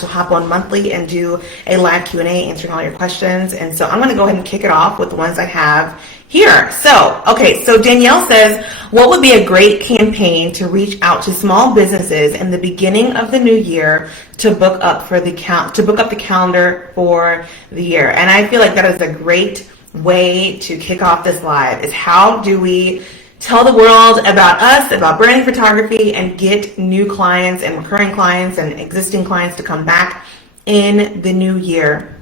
to hop on monthly and do a live Q&A answering all your questions. And so I'm going to go ahead and kick it off with the ones I have here. So Danielle says, what would be a great campaign to reach out to small businesses in the beginning of the new year to book up the calendar for the year? And I feel like that is a great way to kick off this live, is how do we tell the world about us, about branding photography, and get new clients and recurring clients and existing clients to come back in the new year.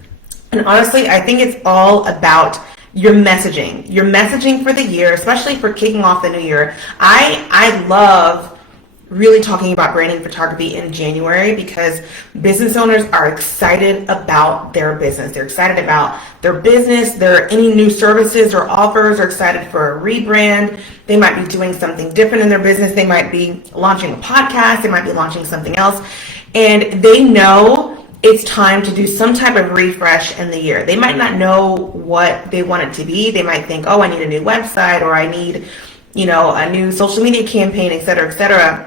And honestly, I think it's all about your messaging for the year, especially for kicking off the new year. I love really talking about branding photography in January because business owners are excited about their business. They're excited about their business. Any new services or offers, are excited for a rebrand. They might be doing something different in their business. They might be launching a podcast. They might be launching something else. And they know it's time to do some type of refresh in the year. They might not know what they want it to be. They might think, oh, I need a new website, or I need, a new social media campaign, et cetera, et cetera.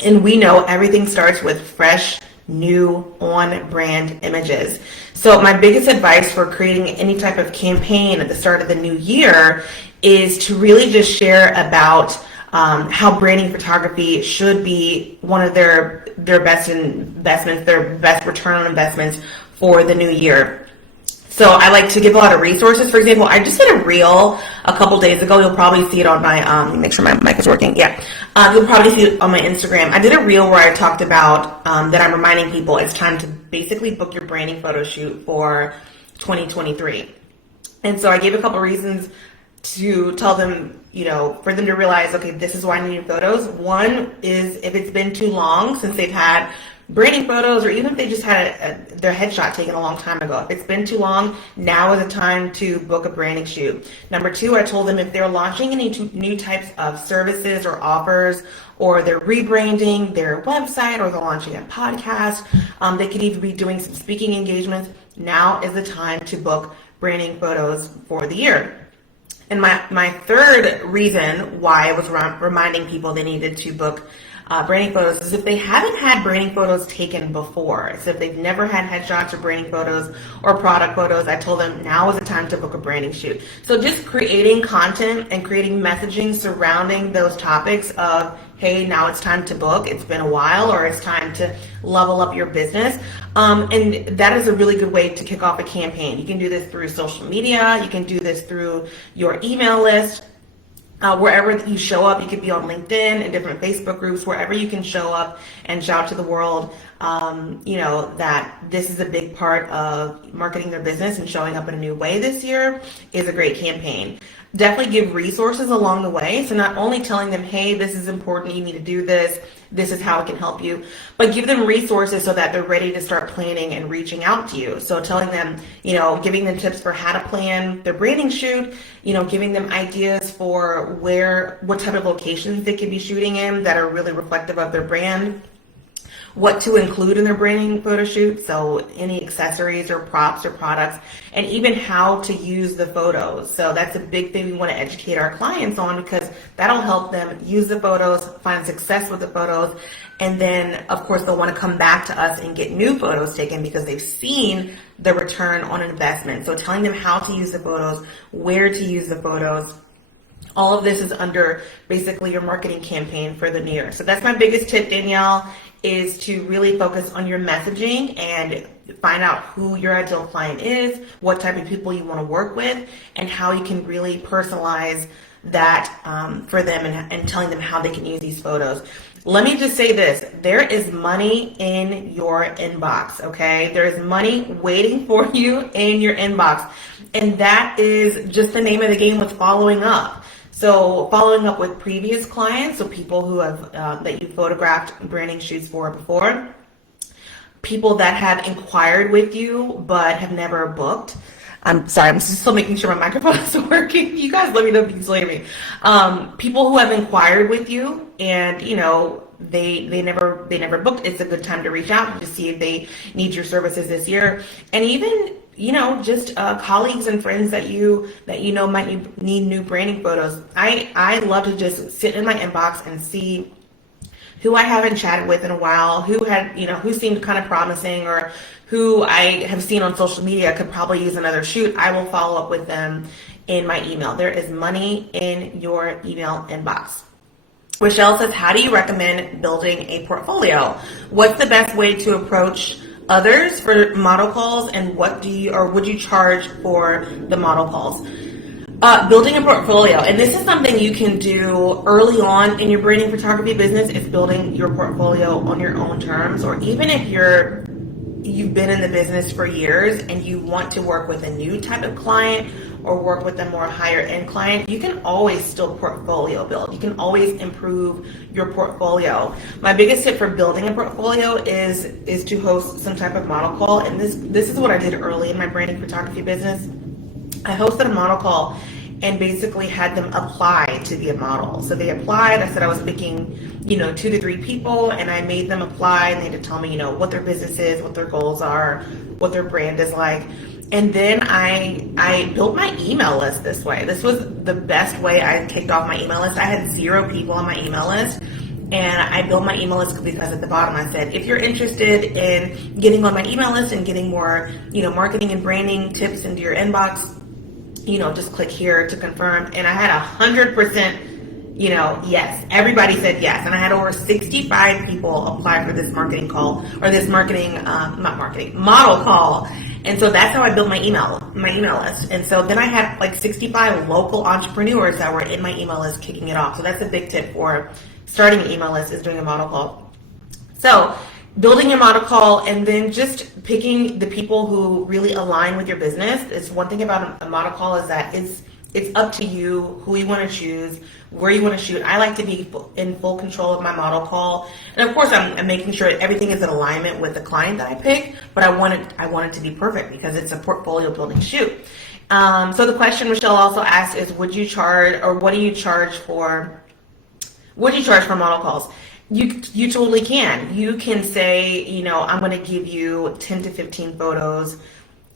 And we know everything starts with fresh, new, on-brand images. So my biggest advice for creating any type of campaign at the start of the new year is to really just share about how branding photography should be one of their best investments, their best return on investments for the new year. So I like to give a lot of resources. For example, I just did a reel a couple days ago. You'll probably see it on my, make sure my mic is working. Yeah. You'll probably see it on my Instagram. I did a reel where I talked about that I'm reminding people it's time to basically book your branding photo shoot for 2023. And so I gave a couple reasons to tell them, for them to realize, okay, this is why I need photos. One is if it's been too long since they've had branding photos, or even if they just had their headshot taken a long time ago. If it's been too long, now is the time to book a branding shoot. Number two, I told them if they're launching any new types of services or offers, or they're rebranding their website, or they're launching a podcast, they could even be doing some speaking engagements. Now is the time to book branding photos for the year. And my third reason why I was reminding people they needed to book branding photos is if they haven't had branding photos taken before. So if they've never had headshots or branding photos or product photos, I told them now is the time to book a branding shoot. So just creating content and creating messaging surrounding those topics of, hey, now it's time to book, it's been a while, or it's time to level up your business. And that is a really good way to kick off a campaign. You can do this through social media. You can do this through your email list. Wherever you show up, you could be on LinkedIn and different Facebook groups, wherever you can show up and shout to the world, that this is a big part of marketing their business and showing up in a new way this year is a great campaign. Definitely give resources along the way. So not only telling them, hey, this is important, you need to do this, this is how it can help you, but give them resources so that they're ready to start planning and reaching out to you. So telling them, giving them tips for how to plan their branding shoot, giving them ideas for what type of locations they could be shooting in that are really reflective of their brand, what to include in their branding photo shoot, so any accessories or props or products, and even how to use the photos. So that's a big thing we want to educate our clients on, because that'll help them use the photos, find success with the photos, and then of course they'll want to come back to us and get new photos taken because they've seen the return on investment. So telling them how to use the photos, where to use the photos, all of this is under basically your marketing campaign for the new year. So that's my biggest tip, Danielle, is to really focus on your messaging and find out who your ideal client is, what type of people you want to work with, and how you can really personalize that for them, and telling them how they can use these photos. Let me just say this, there is money in your inbox, okay? There is money waiting for you in your inbox, and that is just the name of the game with following up. So following up with previous clients, so people who have that you photographed branding shoots for before, people that have inquired with you but have never booked. I'm sorry, I'm still making sure my microphone is working. You guys let me know if you can still hear me. People who have inquired with you and they never booked. It's a good time to reach out to see if they need your services this year. And even just colleagues and friends that you might need new branding photos. I love to just sit in my inbox and see who I haven't chatted with in a while, who had, who seemed kind of promising, or who I have seen on social media could probably use another shoot, I will follow up with them in my email. There is money in your email inbox. Rochelle says, how do you recommend building a portfolio? What's the best way to approach others for model calls, and would you charge for the model calls? Building a portfolio, and this is something you can do early on in your branding photography business, is building your portfolio on your own terms, or even if you've been in the business for years and you want to work with a new type of client or work with a more higher end client, you can always still portfolio build. You can always improve your portfolio. My biggest tip for building a portfolio is to host some type of model call, and this is what I did early in my branding photography business. I hosted a model call and basically had them apply to be a model. So they applied. I said I was picking, 2 to 3 people, and I made them apply, and they had to tell me, what their business is, what their goals are, what their brand is like. And then I built my email list this way. This was the best way I kicked off my email list. I had 0 people on my email list. And I built my email list because at the bottom I said, if you're interested in getting on my email list and getting more, marketing and branding tips into your inbox, just click here to confirm. And I had 100%, yes. Everybody said yes. And I had over 65 people apply for this marketing call, or this model call. And so that's how I built my email list. And so then I had like 65 local entrepreneurs that were in my email list kicking it off. So that's a big tip for starting an email list, is doing a model call. So building your model call, and then just picking the people who really align with your business. It's one thing about a model call is that it's up to you who you want to choose, where you want to shoot. I like to be in full control of my model call, and of course I'm making sure everything is in alignment with the client that I pick, but I want it to be perfect because it's a portfolio building shoot. So the question Michelle also asked is, what do you charge for model calls? You totally can. You can say, I'm going to give you 10 to 15 photos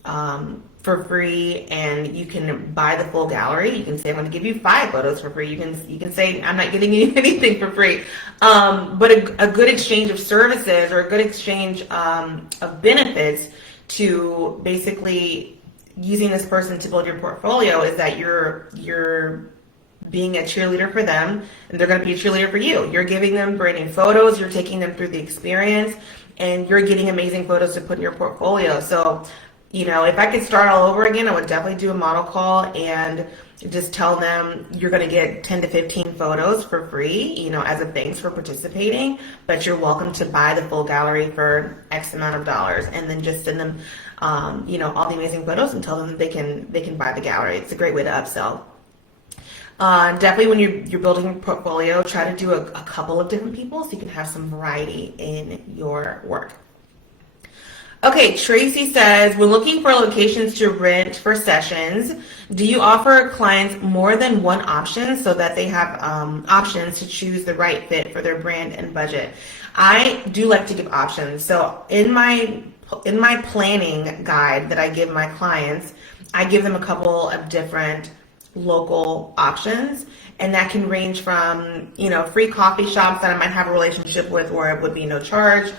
for free, and you can buy the full gallery. You can say, I'm going to give you 5 photos for free. You can say, I'm not giving you anything for free. But a good exchange of services, or a good exchange of benefits to basically using this person to build your portfolio, is that you're being a cheerleader for them, and they're going to be a cheerleader for you. You're giving them branding photos, you're taking them through the experience, and you're getting amazing photos to put in your portfolio. So, if I could start all over again, I would definitely do a model call and just tell them you're going to get 10 to 15 photos for free, as a thanks for participating, but you're welcome to buy the full gallery for X amount of dollars, and then just send them, all the amazing photos and tell them they can buy the gallery. It's a great way to upsell. Definitely when you're building a portfolio, try to do a couple of different people so you can have some variety in your work. Okay, Tracy says, when looking for locations to rent for sessions, do you offer clients more than one option so that they have options to choose the right fit for their brand and budget? I do like to give options. So in my planning guide that I give my clients, I give them a couple of different local options, and that can range from, free coffee shops that I might have a relationship with where it would be no charge,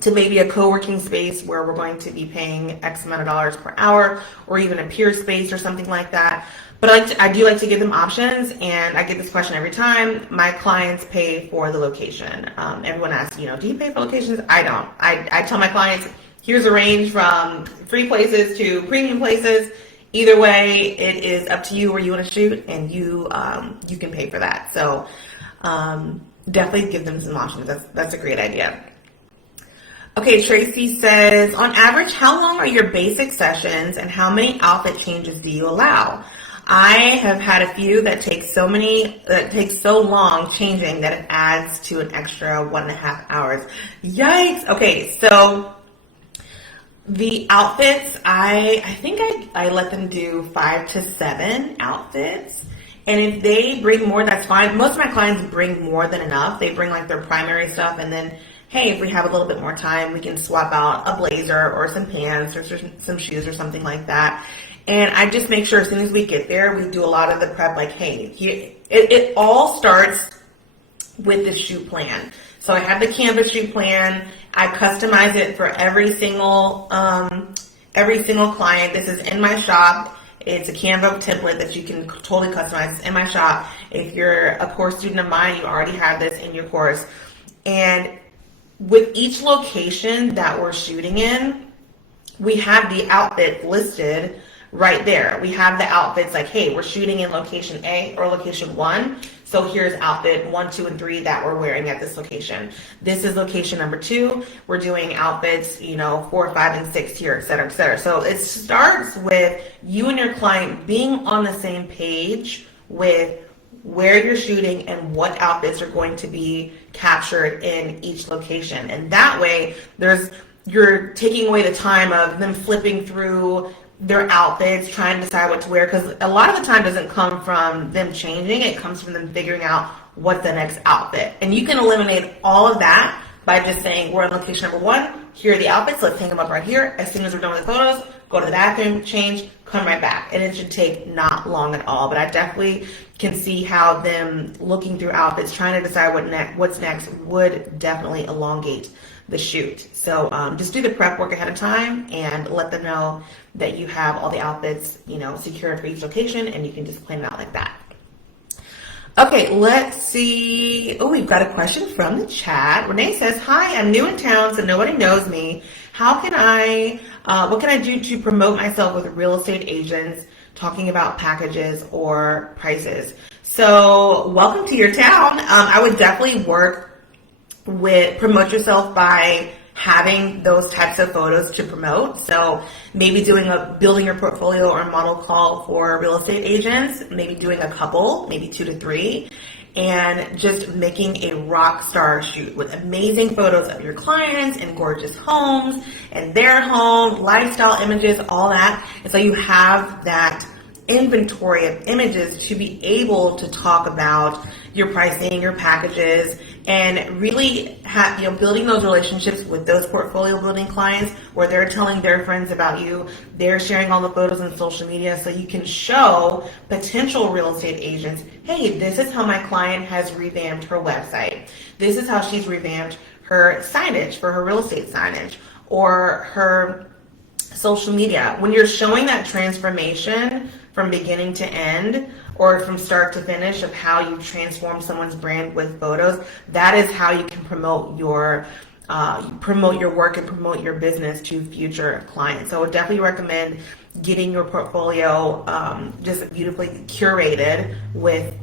to maybe a co-working space where we're going to be paying X amount of dollars per hour, or even a peer space or something like that. But I do like to give them options, and I get this question every time. My clients pay for the location. Everyone asks, do you pay for locations? I don't. I tell my clients, here's a range from free places to premium places. Either way, it is up to you where you want to shoot, and you can pay for that. So definitely give them some options. That's a great idea. Okay, Tracy says, on average, how long are your basic sessions, and how many outfit changes do you allow? I have had a few that take so long changing that it adds to an extra 1.5 hours. Yikes! Okay, so the outfits, I think I let them do 5 to 7 outfits. And if they bring more, that's fine. Most of my clients bring more than enough. They bring like their primary stuff, and then, hey, if we have a little bit more time, we can swap out a blazer or some pants or some shoes or something like that. And I just make sure as soon as we get there, we do a lot of the prep, like, hey, it all starts with the shoot plan. So I have the Canvas shoot plan. I customize it for every single client. This is in my shop. It's a Canva template that you can totally customize. It's in my shop. If you're a course student of mine, you already have this in your course. And with each location that we're shooting in, we have the outfit listed right there. We have the outfits like, hey, we're shooting in location A or location 1. So here's outfit 1, 2, and 3 that we're wearing at this location. This is location number 2. We're doing outfits, 4, 5, and 6 here, et cetera, et cetera. So it starts with you and your client being on the same page with where you're shooting and what outfits are going to be captured in each location. And that way, you're taking away the time of them flipping through their outfits, trying to decide what to wear, because a lot of the time doesn't come from them changing, it comes from them figuring out what's the next outfit. And you can eliminate all of that by just saying, we're on location number 1, here are the outfits, let's hang them up right here. As soon as we're done with the photos, go to the bathroom, change, come right back. And it should take not long at all. But I definitely can see how them looking through outfits, trying to decide what's next would definitely elongate the shoot. So just do the prep work ahead of time and let them know that you have all the outfits, secured for each location, and you can just plan it out like that. Okay, let's see. Oh, we've got a question from the chat. Renee says, hi, I'm new in town, so nobody knows me. What can I do to promote myself with real estate agents talking about packages or prices? So welcome to your town. I would definitely promote yourself by having those types of photos to promote. So maybe building your portfolio or model call for real estate agents, maybe doing a couple, maybe 2 to 3, and just making a rock star shoot with amazing photos of your clients and gorgeous homes and their home, lifestyle images, all that. And so you have that inventory of images to be able to talk about your pricing, your packages, and really building those relationships with those portfolio building clients where they're telling their friends about you, they're sharing all the photos on social media, so you can show potential real estate agents, hey, this is how my client has revamped her website. This is how she's revamped her signage for her real estate signage or her social media. When you're showing that transformation from beginning to end or from start to finish of how you transform someone's brand with photos, that is how you can promote your work and promote your business to future clients. So I would definitely recommend getting your portfolio just beautifully curated with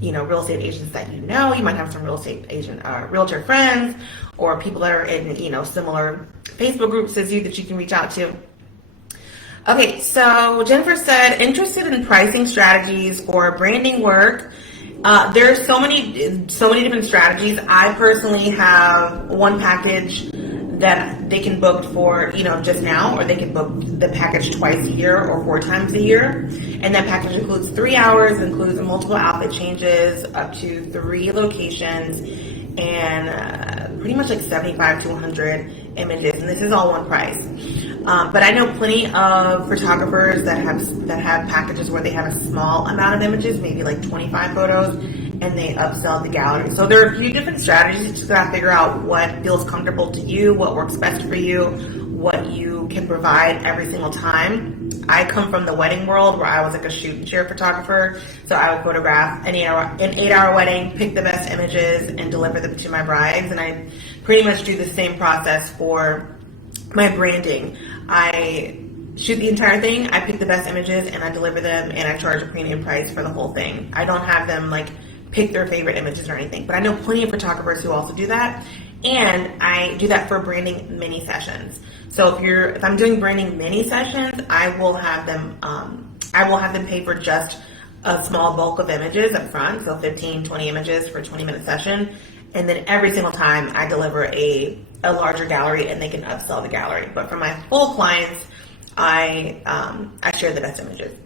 real estate agents that you know. You might have some real estate agent, realtor friends, or people that are in similar Facebook groups as you that you can reach out to. Okay, so Jennifer said, interested in pricing strategies for branding work. There's so many different strategies. I personally have one package that they can book for, just now, or they can book the package twice a year or 4 times a year. And that package includes 3 hours, includes multiple outfit changes, up to 3 locations, and pretty much like 75 to 100 images. And this is all one price. But I know plenty of photographers that have packages where they have a small amount of images, maybe like 25 photos, and they upsell the gallery. So there are a few different strategies. You just gotta figure out what feels comfortable to you, what works best for you, what you can provide every single time. I come from the wedding world where I was like a shoot and share photographer. So I would photograph an 8-hour wedding, pick the best images, and deliver them to my brides. And I pretty much do the same process for my branding. I shoot the entire thing, I pick the best images, and I deliver them, and I charge a premium price for the whole thing. I don't have them pick their favorite images or anything, but I know plenty of photographers who also do that, and I do that for branding mini sessions. So if I'm doing branding mini sessions, I will have them pay for just a small bulk of images up front, so 15, 20 images for a 20-minute session, and then every single time I deliver a larger gallery, and they can upsell the gallery. But for my full clients, I share the best images.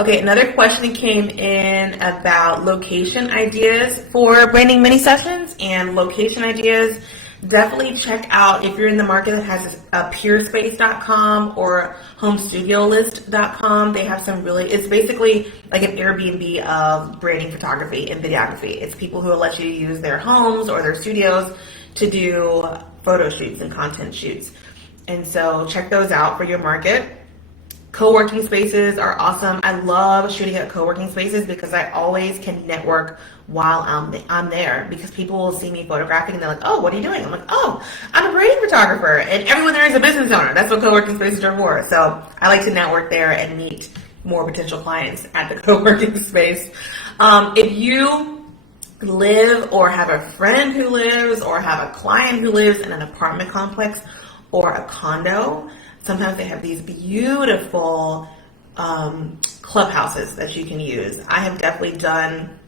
Okay, another question came in about location ideas for branding mini sessions and location ideas Definitely check out, if you're in the market that has peerspace.com or homestudiolist.com. They have some really, it's basically like an Airbnb of branding photography and videography. It's people who will let you use their homes or their studios to do photo shoots and content shoots. And so check those out for your market. Co-working spaces are awesome. I love shooting at co-working spaces because I always can network while I'm there, because people will see me photographing and they're like, oh, what are you doing? I'm like, oh, I'm a branding photographer, and everyone there is a business owner. That's what co-working spaces are for. So I like to network there and meet more potential clients at the co-working space. If you live or have a friend who lives or have a client who lives in an apartment complex or a condo, sometimes they have these beautiful clubhouses that you can use. I have definitely done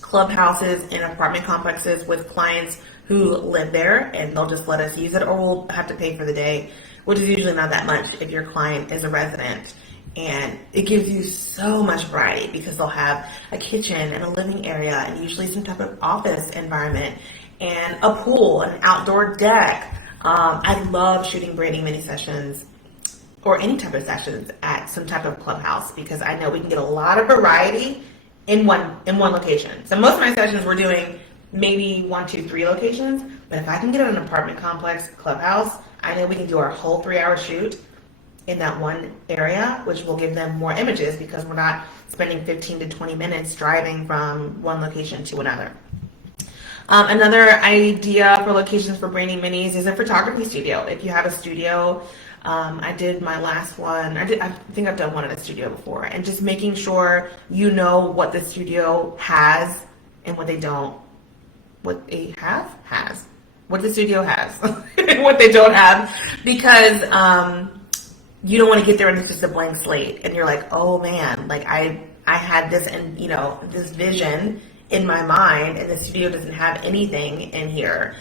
clubhouses in apartment complexes with clients who live there, and they'll just let us use it, or we'll have to pay for the day, which is usually not that much if your client is a resident. And it gives you so much variety because they'll have a kitchen and a living area and usually some type of office environment and a pool and an outdoor deck. I love shooting branding mini sessions or any type of sessions at some type of clubhouse because I know we can get a lot of variety in one location. So most of my sessions we're doing maybe 1, 2, 3 locations, but if I can get an apartment complex clubhouse, I know we can do our whole 3-hour shoot in that one area, which will give them more images because we're not spending 15 to 20 minutes driving from one location to another. Another idea for locations for branding minis is a photography studio. If you have a studio, I did my last one. I think I've done one at a studio before, and just making sure you know what the studio has and what they don't. What they have has. What the studio has and what they don't have, because you don't want to get there and it's just a blank slate, and you're like, oh man, like I had this and this vision in my mind, and the studio doesn't have anything in here.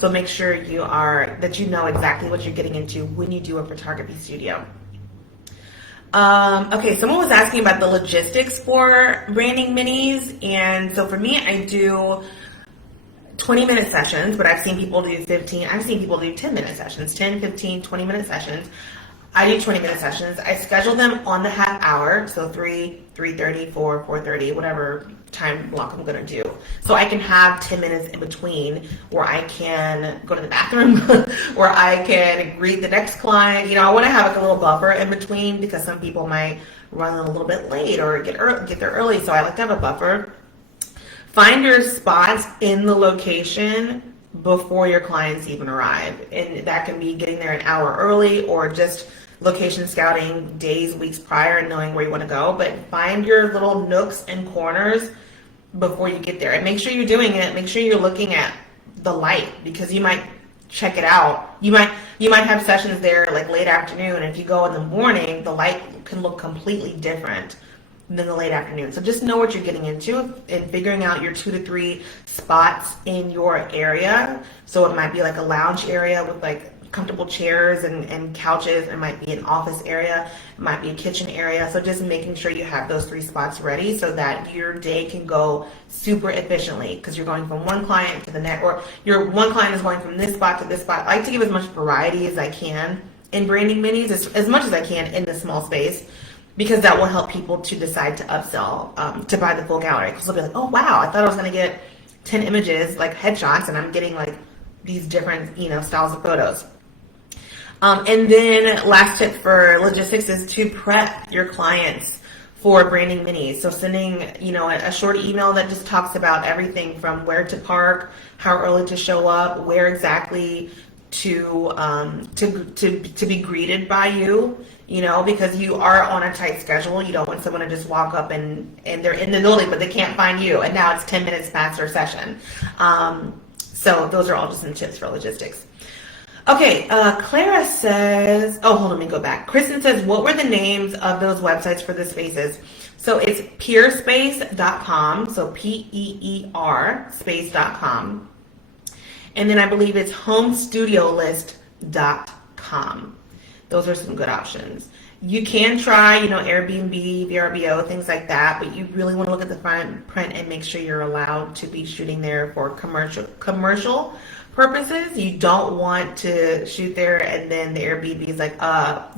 So make sure that you know exactly what you're getting into when you do a photography studio. Okay, someone was asking about the logistics for branding minis, and so for me, I do 20-minute sessions, but I've seen people do 15. I've seen people do 10-minute sessions, 10, 15, 20-minute sessions. I do 20-minute sessions. I schedule them on the half hour, so 3, 3:30, 4, 4:30, whatever time block I'm going to do. So I can have 10 minutes in between where I can go to the bathroom, where I can greet the next client. I want to have like a little buffer in between because some people might run a little bit late or get there early, so I like to have a buffer. Find your spots in the location before your clients even arrive, and that can be getting there an hour early or just location scouting days, weeks prior, and knowing where you want to go. But find your little nooks and corners before you get there, and make sure you're doing it. Make sure you're looking at the light, because you might check it out. You might have sessions there like late afternoon, and if you go in the morning, the light can look completely different than the late afternoon. So just know what you're getting into and figuring out your 2 to 3 spots in your area. So it might be like a lounge area with like comfortable chairs and couches. It might be an office area. It might be a kitchen area. So just making sure you have those 3 spots ready so that your day can go super efficiently, because you're going from one client to the next, or your one client is going from this spot to this spot. I like to give as much variety as I can in branding minis, as much as I can in the small space, because that will help people to decide to upsell, to buy the full gallery. Because they'll be like, oh wow, I thought I was going to get 10 images, like headshots, and I'm getting like these different, styles of photos. And then last tip for logistics is to prep your clients for branding minis. So sending, a short email that just talks about everything from where to park, how early to show up, where exactly to be greeted by you, because you are on a tight schedule. You don't want someone to just walk up and they're in the building, but they can't find you, and now it's 10 minutes past their session. So those are all just some tips for logistics. Okay, Clara says, hold on, let me go back. Kristen says, what were the names of those websites for the spaces? So it's peerspace.com, so PEER space.com. And then I believe it's homestudiolist.com. Those are some good options. You can try, Airbnb, VRBO, things like that, but you really want to look at the fine print and make sure you're allowed to be shooting there for commercial purposes. You don't want to shoot there and then the Airbnb is like,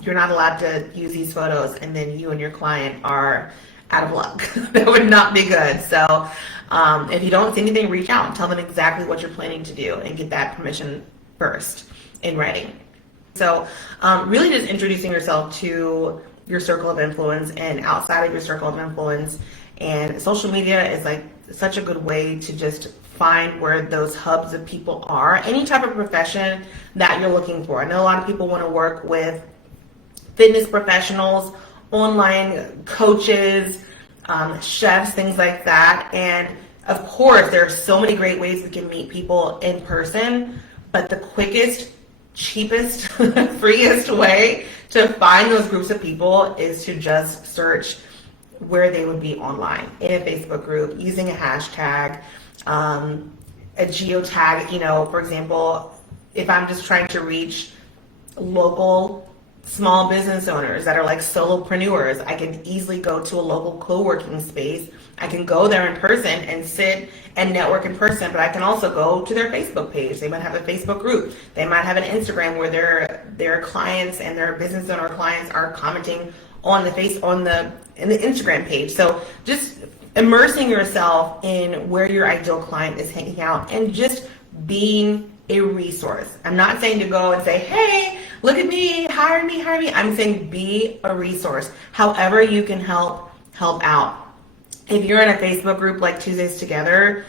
you're not allowed to use these photos, and then you and your client are out of luck. That would not be good. So if you don't see anything, reach out and tell them exactly what you're planning to do and get that permission first in writing. So really just introducing yourself to your circle of influence and outside of your circle of influence. And social media is like such a good way to just find where those hubs of people are. Any type of profession that you're looking for. I know a lot of people want to work with fitness professionals, online coaches, chefs, things like that. And of course, there are so many great ways we can meet people in person, but the quickest, cheapest, freest way to find those groups of people is to just search where they would be online, in a Facebook group, using a hashtag, a geotag. You know, for example, if I'm just trying to reach local small business owners that are like solopreneurs, I can easily go to a local co-working space. I can go there in person and sit and network in person, but I can also go to their Facebook page. They might have a Facebook group. They might have an Instagram where their clients and their business owner clients are commenting on the Instagram page. So just immersing yourself in where your ideal client is hanging out and just being a resource. I'm not saying to go and say, hey, look at me, hire me. I'm saying be a resource. However you can help out. If you're in a Facebook group like Tuesdays Together,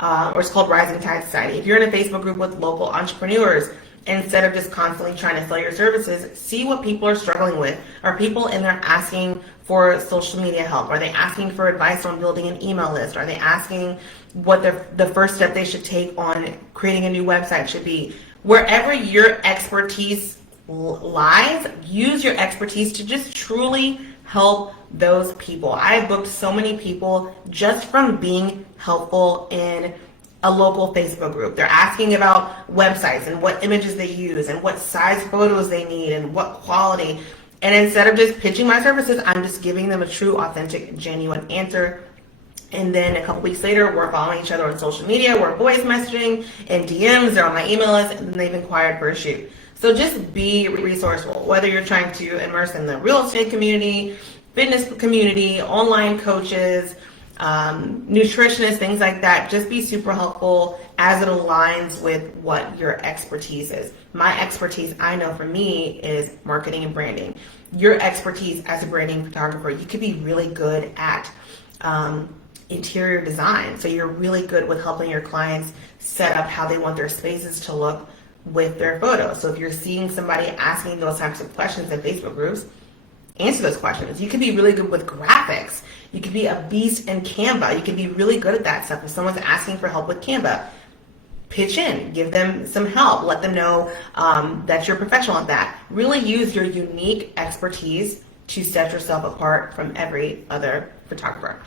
or it's called Rising Tide Society, if you're in a Facebook group with local entrepreneurs, instead of just constantly trying to sell your services, see what people are struggling with. Are people in there asking for social media help? Are they asking for advice on building an email list? Are they asking what the first step they should take on creating a new website should be? Wherever your expertise lies, use your expertise to just truly help those people. I've booked so many people just from being helpful in a local Facebook group. They're asking about websites and what images they use and what size photos they need and what quality. And instead of just pitching my services, I'm just giving them a true, authentic, genuine answer. And then a couple weeks later, we're following each other on social media, we're voice messaging and DMs, they're on my email list, and then they've inquired for a shoot. So just be resourceful, whether you're trying to immerse in the real estate community, fitness community, online coaches, nutritionists, things like that. Just be super helpful as it aligns with what your expertise is. My expertise, I know for me, is marketing and branding. Your expertise as a branding photographer, you could be really good at interior design. So you're really good with helping your clients set up how they want their spaces to look with their photos. So if you're seeing somebody asking those types of questions in Facebook groups, answer those questions. You could be really good with graphics. You could be a beast in Canva. You could be really good at that stuff. If someone's asking for help with Canva, pitch in, give them some help, let them know that you're professional at that. Really use your unique expertise to set yourself apart from every other photographer.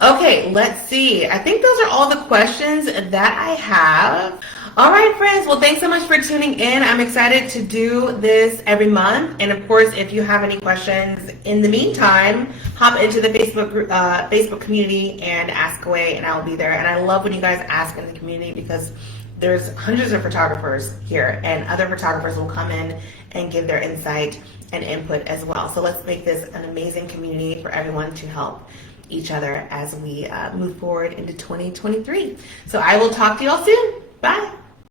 Okay, let's see. I think those are all the questions that I have. All right, friends. Well, thanks so much for tuning in. I'm excited to do this every month. And of course, if you have any questions in the meantime, hop into the Facebook community and ask away, and I'll be there. And I love when you guys ask in the community because there's hundreds of photographers here, and other photographers will come in and give their insight and input as well. So let's make this an amazing community for everyone to help each other as we move forward into 2023. So I will talk to y'all soon. Bye.